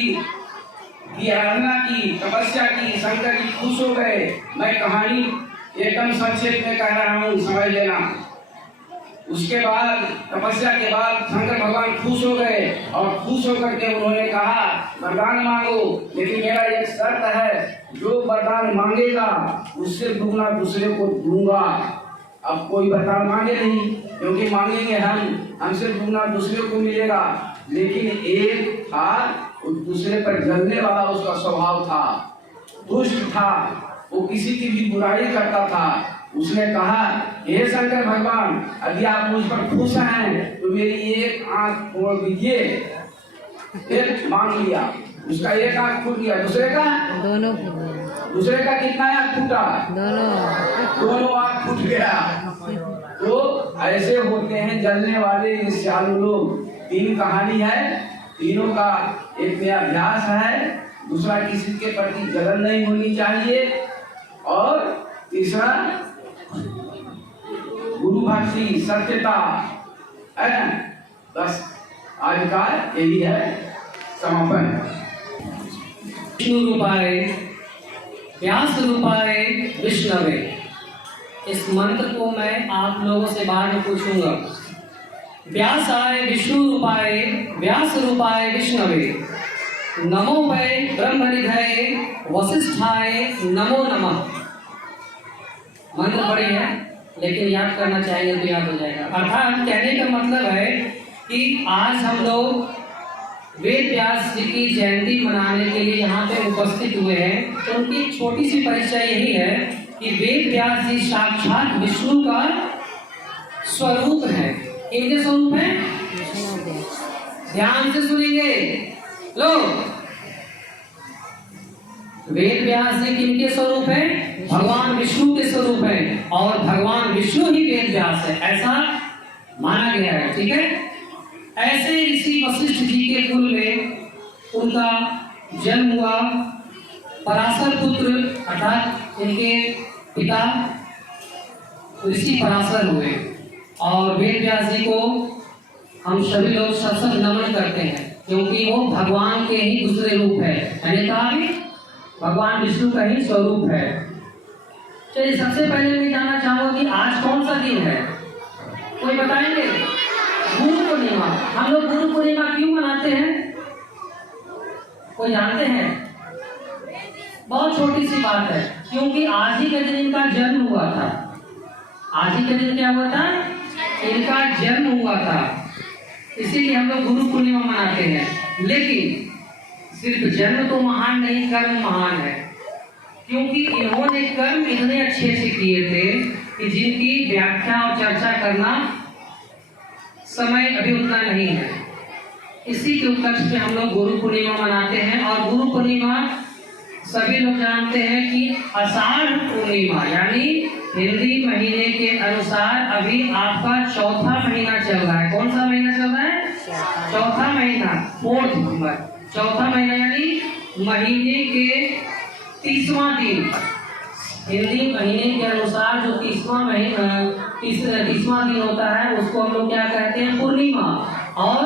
की आराधना की, तपस्या की, शंकर जी खुश हो गए। मैं कहानी एकदम संक्षेप में कह रहा हूँ, समझ लेना। उसके बाद तपस्या के बाद शंकर भगवान खुश हो गए, और खुश होकर के उन्होंने कहा वरदान मांगो, लेकिन मेरा एक शर्त है, जो वरदान मांगेगा उससे दुगना दूसरे को दूंगा। अब कोई वरदान मांगे नहीं, क्योंकि मांगेंगे हमसे दुगना दूसरे को मिलेगा। लेकिन एक था, वो दूसरे पर जलने वाला उसका स्वभाव था, दुष्ट था, वो किसी की भी बुराई करता था। उसने कहा हे शंकर भगवान, यदि आप मुझ पर खुश हैं तो मेरी एक आंख फोड़ दीजिए। एक मांग लिया, उसका एक आंख फूट गया, दूसरे का दोनों, दूसरे का कितना आंख फूटा? दोनों आंख फूट गया। तो ऐसे होते हैं जलने वाले ईर्ष्यालु लोग। 3 कहानी है, तीनों का एक में अभ्यास है, दूसरा किसी के प्रति जलन नहीं होनी चाहिए, और तीसरा गुरु भक्ति, सत्यता है ना। बस आज का यही है समापन। विष्णु रूपाय व्यास रूपाय विष्णवे, इस मंत्र को मैं आप लोगों से बाद में पूछूंगा। व्यासाय विष्णु रूपाय व्यास रूपाय विष्णवे, नमो वै ब्रह्मनिधये वसिष्ठाय नमो नमः। मंत्र बड़ी है, लेकिन याद करना चाहिए तो याद हो जाएगा। अर्थात कहने का मतलब है कि आज हम लोग वेद व्यास जी की जयंती मनाने के लिए यहाँ पे उपस्थित हुए हैं। तो उनकी छोटी सी परिचय यही है कि वेद व्यास जी साक्षात विष्णु का स्वरूप है। इनके स्वरूप है, ध्यान से सुनेंगे लो। वेद व्यास जी किनके स्वरूप है? भगवान विष्णु के स्वरूप है, और भगवान विष्णु ही वेद व्यास है, ऐसा माना गया है। ठीक है, ऐसे ऋषि वशिष्ठ जी के कुल में उनका जन्म हुआ। पराशर पुत्र अर्थात इनके पिता ऋषि पराशर हुए, और वेद व्यास जी को हम सभी लोग सब नमन करते हैं, क्योंकि वो भगवान के ही दूसरे रूप है, मैंने कहा भी भगवान विष्णु का ही स्वरूप है। चलिए, सबसे पहले मैं जानना चाहूंगा कि आज कौन सा दिन है, कोई बताएंगे? गुरु पूर्णिमा। हम लोग गुरु पूर्णिमा क्यों मनाते हैं, कोई जानते हैं? बहुत छोटी सी बात है, क्योंकि आज ही के दिन इनका जन्म हुआ था। आज ही के दिन क्या हुआ था? इनका जन्म हुआ था, इसीलिए हम लोग गुरु पूर्णिमा मनाते हैं। लेकिन सिर्फ जन्म तो महान नहीं, कर्म महान है, क्योंकि इन्होंने कर्म इतने अच्छे से किए थे कि जिनकी व्याख्या और चर्चा करना समय अभी उतना नहीं है। इसी के उपलक्ष्य में हम लोग गुरु पूर्णिमा मनाते हैं। और गुरु पूर्णिमा सभी लोग जानते हैं कि आषाढ़ पूर्णिमा यानी हिंदी महीने के अनुसार अभी आपका चौथा महीना चल रहा है। कौन सा महीना चल रहा है? चौथा महीना, 4th नंबर, चौथा महीना यानी महीने के 30वां दिन। हिंदी महीने के अनुसार जो 30वां दिन होता है उसको हम लोग क्या कहते हैं? पूर्णिमा। और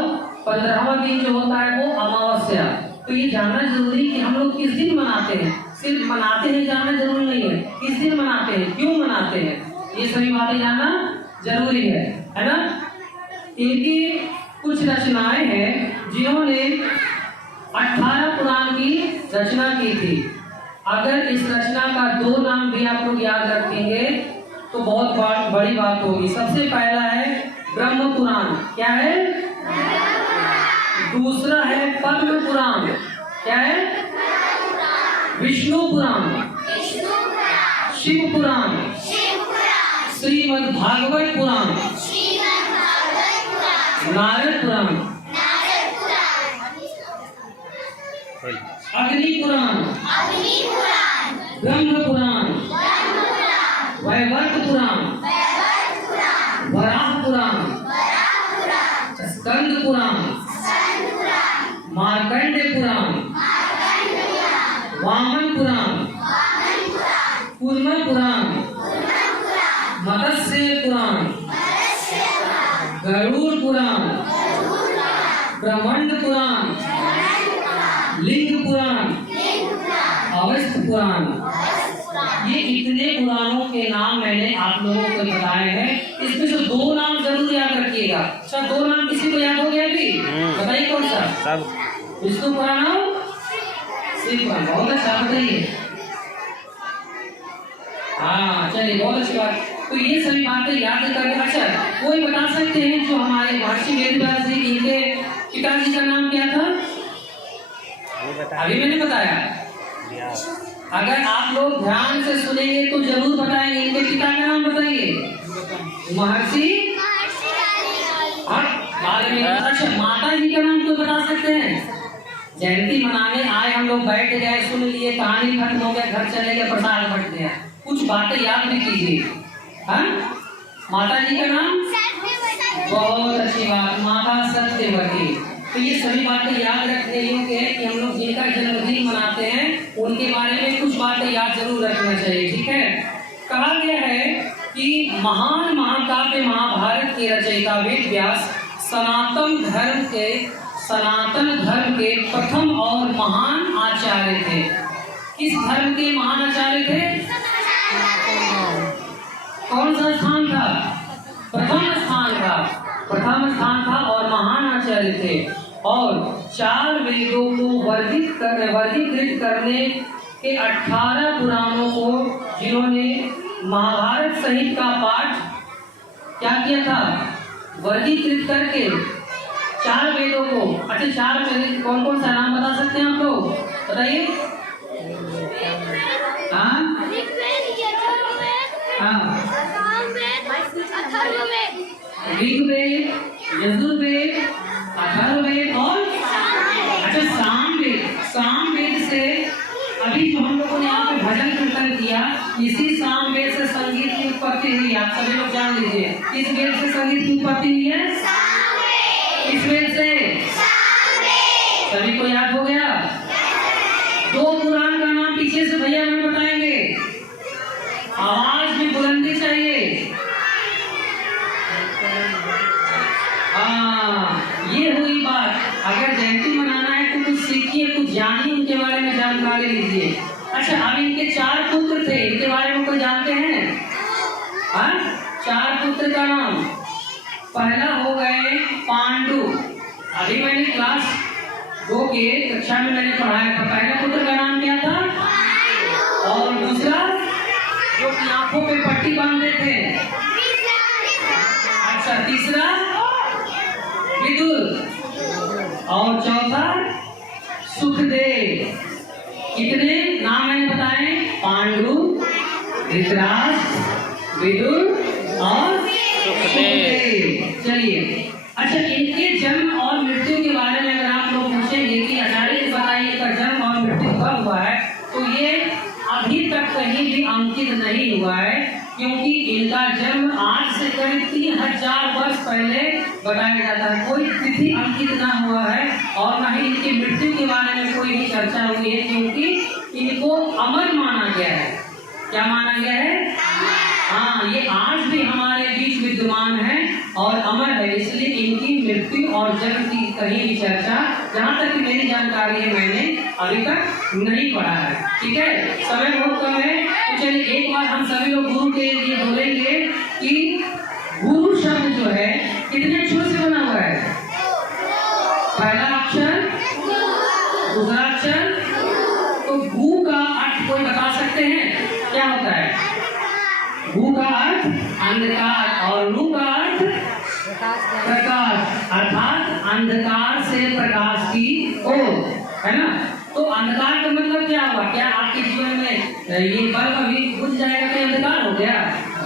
15वां दिन जो होता है वो अमावस्या। तो ये जानना जरूरी कि हम लोग किस दिन मनाते हैं। सिर्फ मनाते हैं जानना जरूरी नहीं है, किस दिन मनाते हैं, क्यों मनाते हैं, ये सभी बातें जानना जरूरी है ना। इनकी कुछ रचनाएं हैं जिन्होंने 18 पुराण की रचना की थी। अगर इस रचना का 2 नाम भी आप लोग याद रखेंगे तो बहुत बड़ी बात होगी। सबसे पहला है ब्रह्म पुराण, क्या है? दूसरा है पद्म पुराण, क्या है? विष्णु पुराण, शिव पुराण, श्रीमद् भागवत पुराण, नारद पुराण, अग्नि पुराण, ब्रह्म पुराण, वैवर्त पुराण, वराह पुराण, स्कंद पुराण, मार्कंड पुराण, वामन पुराण, कूर्म पुराण, मत्स्य पुराण, गरुड़ पुराण, ब्रह्मांड पुराण, लिंग पुराण, अवस्थ पुराण। ये इतने पुराणों के नाम मैंने आप लोगों को बताए हैं। इसमें से 2 नाम जरूर याद रखिएगा। सर 2 नाम किसी को याद हो गया अभी? बताइए कौन सा? विष्णु पुराण, शिव पुराण। बहुत अच्छा, बताइए। हाँ चलिए, बहुत अच्छी बात। तो ये सभी बातें याद करके, अच्छा कोई बता सकते हैं जो हमारे महर्षि वेदव्यास जी, इनके पिताजी का नाम क्या था? अभी मैंने बताया। अगर आप लोग ध्यान से सुनेंगे तो जरूर बताएंगे। इनके पिता का नाम बताइए। महर्षि वाल्मीकि। अच्छा, माता जी का नाम तो बता सकते हैं? जयंती मनाने आए, हम लोग बैठ गए, सुन लिए, कहानी खत्म हो गया, घर चले गए, प्रसाद बट गया। कुछ बातें याद भी कीजिए। हाँ, माता जी का नाम? बहुत अच्छी बात, माता सत्यवती। तो ये सभी बातें याद रखने योग्य है कि हम लोग जिनका जन्मदिन मनाते हैं उनके बारे में कुछ बातें याद जरूर रखना चाहिए। ठीक है, कहा गया है कि महान महाकाव्य महाभारत के रचयिता वेद व्यास सनातन धर्म के प्रथम और महान आचार्य थे। किस धर्म के महान आचार्य थे? कौन सा स्थान था? प्रथम स्थान था और महान आचार्य थे। और 4 वेदों को वर्गीकृत करने के 18 पुराणों को, जिन्होंने महाभारत सहित का पाठ क्या किया था? वर्गीकृत करके 4 वेदों को। अच्छा, 4 वेद कौन कौन सा नाम बता सकते हैं आप लोग? बताइए। हाँ, ऋग्वेद, यजुर्वेद, अथर्ववेद और अच्छा सामवेद। सामवेद से अभी जो हम लोगों ने यहाँ पे भजन कीर्तन किया, इसी सामवेद से संगीत की उत्पत्ति हुई है। आप सभी लोग जान लीजिए, किस वेद से संगीत की उत्पत्ति हुई है? किस वेद से? सभी को याद हो गया? दो पुराण का नाम पीछे से भैया हमें बताएंगे, आवाज भी बुलंदी चाहिए। ये हुई बात। अगर जयंती मनाना है तो कुछ सीखिए, कुछ जानिए, उनके बारे में जानकारी लीजिए। अच्छा, अब इनके 4 पुत्र थे, इनके बारे में कोई जानते हैं? हाँ, 4 पुत्र का नाम। पहला हो गए पांडु। अभी मैंने क्लास 2 के कक्षा में मैंने पढ़ाया था। पहला पुत्र का नाम क्या था? और दूसरा जो कि आंखों पे पट्टी बांधते थे? अच्छा, तीसरा विदुर और चौथा सुखदेव। कितने नाम मैंने बताए? पांडु, धृतराष्ट्र, विदुर और सुखदेव। चलिए, अच्छा, इनके जन्म और मृत्यु के बारे में अगर आप लोग पूछेंगे कि आचार्य जी बताइए इनका जन्म और मृत्यु कब हुआ है, तो ये अभी तक कहीं भी अंकित नहीं हुआ है, क्योंकि इनका जन्म आज से करीब 3000 वर्ष पहले बताया जाता है। कोई तिथि अंकित ना हुआ है और ना ही इनकी मृत्यु के बारे में कोई भी चर्चा हुई है, क्योंकि इनको अमर माना गया है। क्या माना गया है? हाँ, ये आज भी हमारे बीच विद्यमान है और अमर है, इसलिए इनकी मृत्यु और जन्म की कहीं भी चर्चा, जहाँ तक मेरी जानकारी है, मैंने अभी तक नहीं पढ़ा है। ठीक है, समय बहुत कम है, तो चलिए एक बार हम सभी लोग गुरु के लिए बोलेंगे कि गुरु शब्द जो है कितने अक्षरों से बना हुआ है? पहला अक्षर, दूसरा अक्षर। तो गु का अर्थ कोई बता सकते हैं क्या होता है? गु का अर्थ अंधकार और रू का अर्थ प्रकाश, अर्थात अंधकार से प्रकाश की ओर, है ना? तो अंधकार का मतलब क्या हुआ? क्या आपके जीवन में ये बल्ब अभी बुझ जाएगा कि अंधकार हो गया?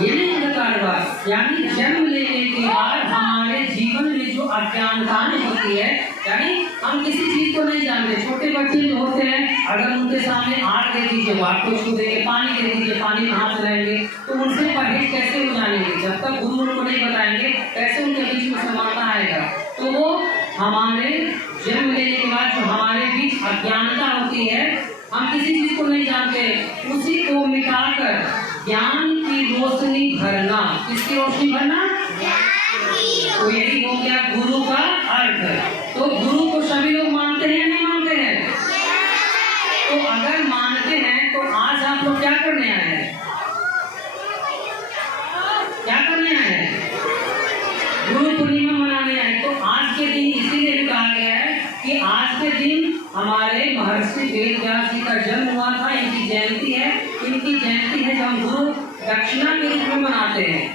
ये नहीं अंधकार हुआ, यानी जन्म लेने के बाद हमारे जीवन में जो अज्ञानता होती है, यानी हम किसी चीज को नहीं जानते। छोटे बच्चे जो होते हैं, अगर उनके सामने आग दे दीजिए, वो आग को छू देंगे, पानी दे दीजिए, पानी कहाँ से लाएंगे? तो उनसे परहेज कैसे हो जानेंगे? जब तक गुरु उनको नहीं बताएंगे, कैसे उनके बीच में समानता आएगा? तो वो हमारे जन्म लेने के बाद जो हमारे बीच अज्ञानता होती है, हम किसी चीज को नहीं जानते, उसी को मिटाकर ज्ञान की रोशनी भरना। किसकी रोशनी भरना? तो यही हो गया गुरु का अर्थ। तो गुरु को सभी लोग मानते हैं, नहीं मानते हैं? तो अगर मानते हैं तो आज आप लोग क्या करने आए हैं? क्या करने आए हैं? गुरु पूर्णिमा मनाने आए। तो आज के दिन इसीलिए भी कहा गया है कि आज के दिन हमारे महर्षि वेद व्यास जी का जन्म हुआ था, इनकी जयंती है। इनकी जयंती है जो हम गुरु दक्षिणा के रूप में मनाते हैं।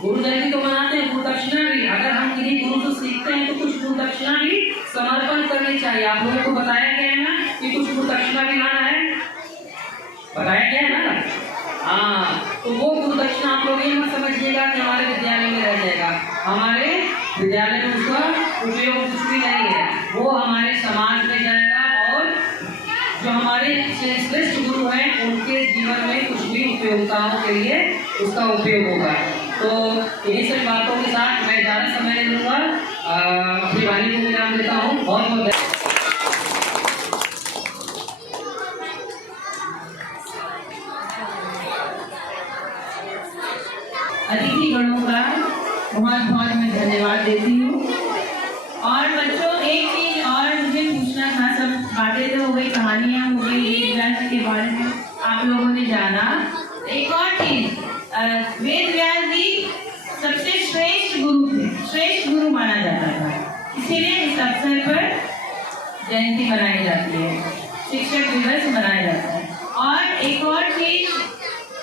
गुरु जयंती तो मनाते हैं, गुरु दक्षिणा भी। अगर हम किसी गुरु से सीखते हैं तो कुछ गुरु दक्षिणा भी समर्पण करनी चाहिए। आप लोगों को बताया गया है ना कि कुछ गुरु दक्षिणा भी लाना है, बताया गया है ना? हाँ, तो वो गुरु दक्षिणा आप लोग ये मत समझिएगा कि हमारे विद्यालय में रह जाएगा। हमारे विद्यालय में उसका उपयोग कुछ भी नहीं है, वो हमारे समाज में जाएगा और जो हमारे श्रेष्ठ गुरु हैं उनके जीवन में कुछ भी उपयोगिताओं के लिए उसका उपयोग होगा। तो इन्हीं सभी बातों के साथ मैं ज़्यादा समय नहीं लूँगा, अपनी वाणी को विराम देता हूँ। बहुत बहुत अतिथि गणों का बहुत बहुत मैं धन्यवाद देती हूँ। और बच्चों, एक चीज और मुझे पूछना था, सब बातें तो हो गई, कहानियाँ हो गई, वेद व्यास के बारे में आप लोगों ने जाना। एक और चीज, वेद व्यास जी सबसे श्रेष्ठ गुरु थे, श्रेष्ठ गुरु माना जाता था, इसीलिए इस अवसर पर जयंती मनाई जाती है, शिक्षक दिवस मनाया जाता है। और एक और चीज,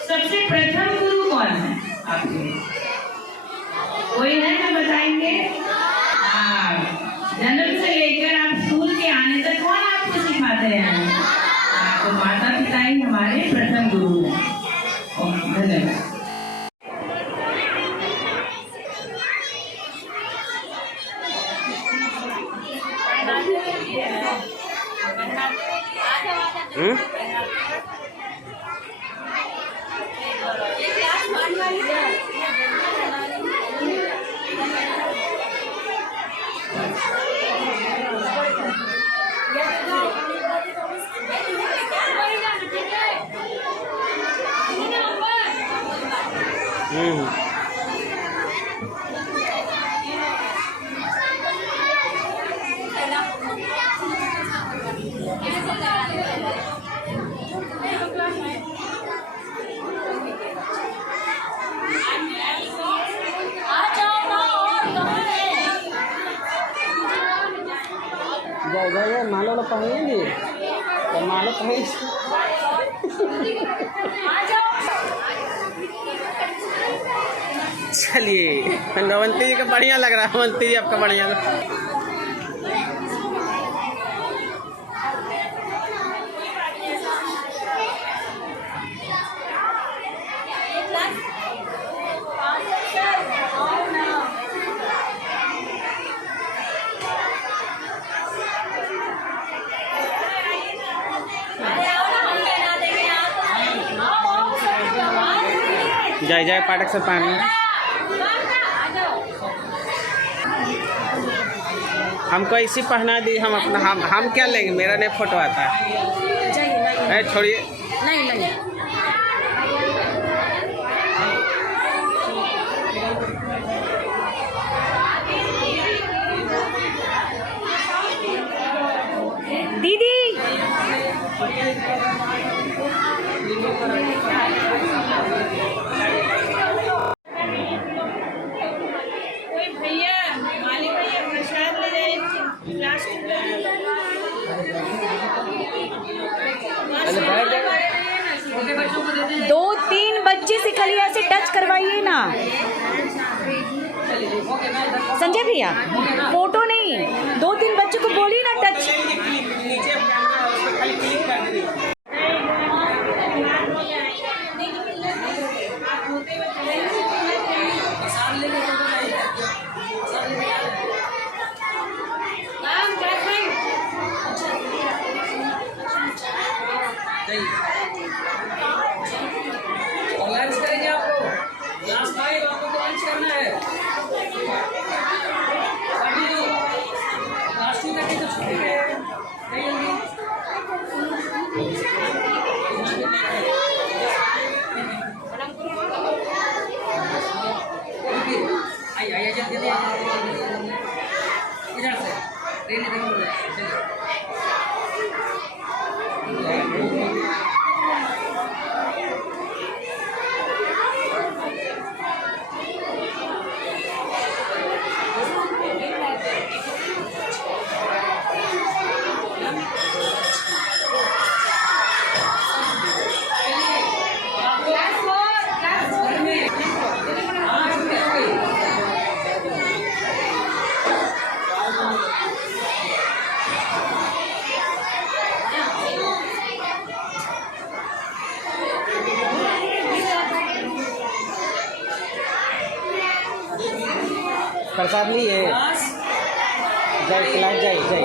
सबसे प्रथम गुरु कौन है आपके? कोई है तो बताएंगे? जन्म से लेकर आप स्कूल के आने तक कौन आपको सिखाते हैं? तो माता पिता ही हमारे प्रथम गुरु हैं। धन्यवाद। जाए मालो लो पहनेंगे तो मालो पहन चलिए नवंती जी का बढ़िया लग रहा है। नवंती जी आपका बढ़िया जय जय पाठक सर पानी हमको इसी पहना दी। हम अपना हम क्या लेंगे, मेरा नहीं फोटो आता है। छोड़िए नहीं नहीं दीदी दो तीन बच्चे से कलिया से टच करवाइए ना संजय भैया, फोटो नहीं, दो तीन बच्चों को बोलिए ना टच। लंच करेंगे आपको, लास्ट टाइम आपको तो लंच करना है। लास्ट तक की तो छुट्टी है, नहीं होगी। आइए जल्दी इधर से प्रसाद लिए जय खिलाए जय जय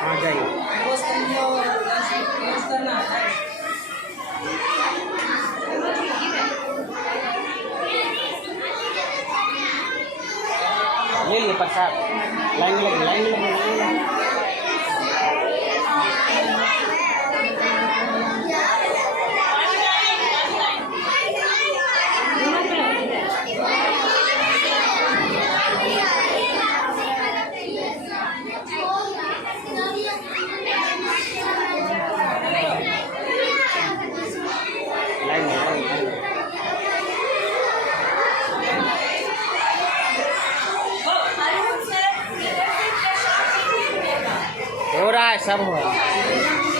हाँ जय ले लिए प्रसाद। लाइन में लगे लाइन में लगे हो रहा है, सब हो रहा है।